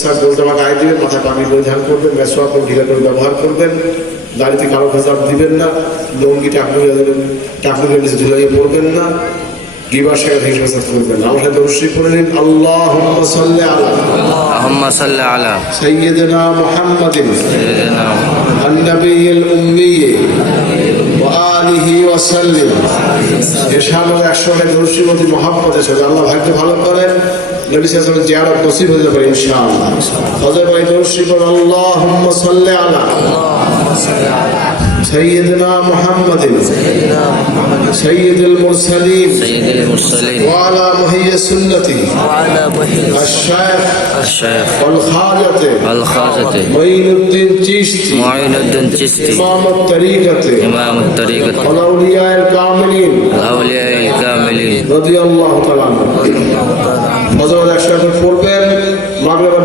Sir গোলজামা গায়ে দিবেন, মাথায় পানি পরিধান করবেন, মেসওয়াক ও ঢিলা করে ব্যবহার করবেন, দাড়িতে কালো ভেজাল দিবেন না, লুঙ্গি টাকনুকে নিচে ঝুলাইয়ে পড়বেন না, গিবার শেখাতে হিসাব করবেন না। আমার সাথে অবশ্যই করে নিন, আল্লাহুম্মা সাল্লি আলা সাইয়্যিদিনা মুহাম্মাদিন আন-নাবিয়্যিল উম্মি ওয়া আলিহি ওয়া সাল্লিম। ইনশাআল্লাহ 100 টাকা রশিবতী মুহাম্মদের সাথে আল্লাহ ভাগ্য ভালো করেন, নবী সাল্লাল্লাহু আলাইহি ওয়াসাল্লাম জিয়ারত নসিব হয়ে যাবে ইনশাআল্লাহ। হযরত ভাই রশিদ আল্লাহুম্মা সাল্লি আলা سيدنا محمد سيد المرسلين وعلى محيي السنة الشيخ والخاجة معين الدين چشتی إمام الطريقة والأولياء الكاملين رضي الله تعالى عنهم। হযরত একসাথে পড়বেন, মাগরিবের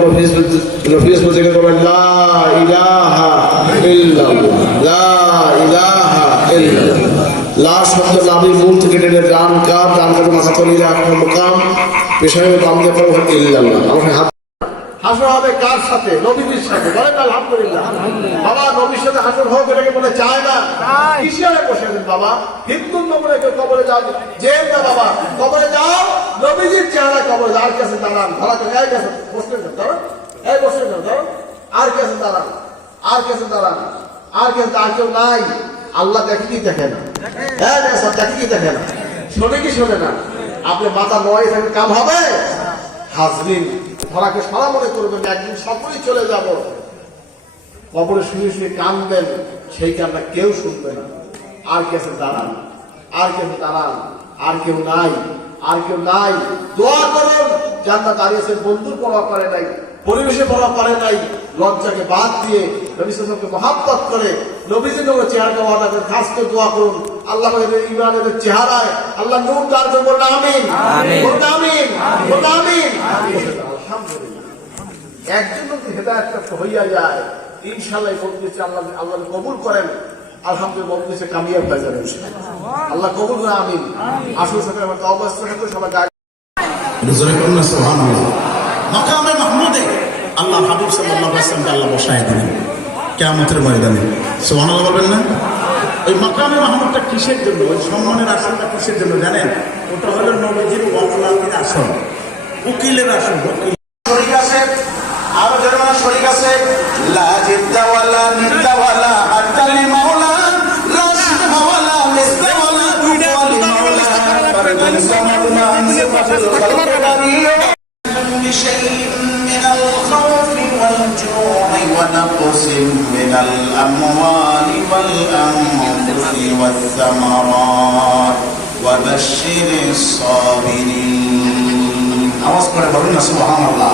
নফিস পড়তে বলেন লা ইলাহা ইল্লাল্লাহ, লা ইলাহা ইল্লাল্লাহ। লা শব্দ নাভির মূল থেকে টেনে ডান কাঁধ, ডান কাঁধে মাথা তলিয়ে রাখবেন, মুকাম পেশাবে বাম দিয়ে পড়বেন ইল্লাল্লাহ। আমাকে হাসর হবে কার সাথে? নবীর সাথে। বলেন আলহামদুলিল্লাহ। বাবা নবীর সাথে হাসর হোক, এটাকে বলে চায় না? কিসিয়ারে বসে আছেন বাবা? হিন্দুর নম্বরে কেউ কবরে যাও, যেন না বাবা, কবরে যাও, নবীজির চেহারা কবরে যাও। আর কি আছে দাঁড়ান, ধরা করে এই গেছে বসতে দাঁড়ান, এই বসতে দাঁড়ান, আর কি আছে দাঁড়ান, আর কি আছে দাঁড়ান, আর কি আছে? আর কেউ নাই। আল্লাহ দেখে কি দেখে না? হ্যাঁ সব দেখে কি দেখে না? শোনে কি শোনে না? আপনি মাথা নয় থাকলে কাম হবে? হাজরিন, ধরাকে সারা মনে করবেন, একদিন সকলেই চলে যাব। কবরে শুয়ে শুয়ে কানবেন, সেই কান্না কেউ শুনবে না। আর কে আছে দাঁড়ান, আর কে আছে দাঁড়ান, আর কেউ নাই, আর কেউ নাই। দোয়া করুন, জান্নাত দাঁড়িয়েছে, বন্ধুর পরোয়া করে নাই, পরিবেশে পরোয়া করে নাই, লজ্জাকে বাদ দিয়ে নবী সাল্লাল্লাহু আলাইহি ওয়াসাল্লামকে মহব্বত করে নবীজির নূরের চেহারাকে ওয়াদা করে খাস করে দোয়া করুন, আল্লাহ এদের ইমানের চেহারায় আল্লাহ নূর দান করুন। বলুন আমিন, বলুন আমিন, বলুন আমিন। আলহামদুলিল্লাহ, একজন যদি হেদায়েত প্রাপ্ত হইয়া যায়, ইনশাআল্লাহ বলতেছে আল্লাহ আল্লাহ কবুল করেন, আলহামদুলিল্লাহ বলতেছে কামিয়াব হয়ে যাবে আল্লাহ কবুল করে। আমিন। আসল সাথে আমার তওবা ইস্তেগফার সবাই গায় নজরে করুন সুবহানাল্লাহ। মাকামে মাহমুদে আল্লাহ হাবিব সাল্লাল্লাহু আলাইহি ওয়াসাল্লামকে আল্লাহ বসায় দিবেন কিয়ামতের ময়দানে। সুবহানাল্লাহ বলবেন না? ওই মাকামে মাহমুদটা কিসের জন্য, ওই সম্মানের আসনটা কিসের জন্য জানেন? ওটা হলো নবীজির ওয়াকালাতের আসন, উকিলের আসন। শরীক আছে, আরো যারা শরীক আছে, লা জিদ্দা ওয়ালা নিদ্দা ওয়ালা আতালি মাওলা লা শিবহা ওয়ালা মিসলা ওয়ালা কুওয়ালি মাওলা ফারদান সামাউনা সিফাতুল খালকারিয়া بشيء من الخوف والجوع ونقص من الأموال والأنفس والثمرات وبشر الصابرين. أوصل سبحان الله.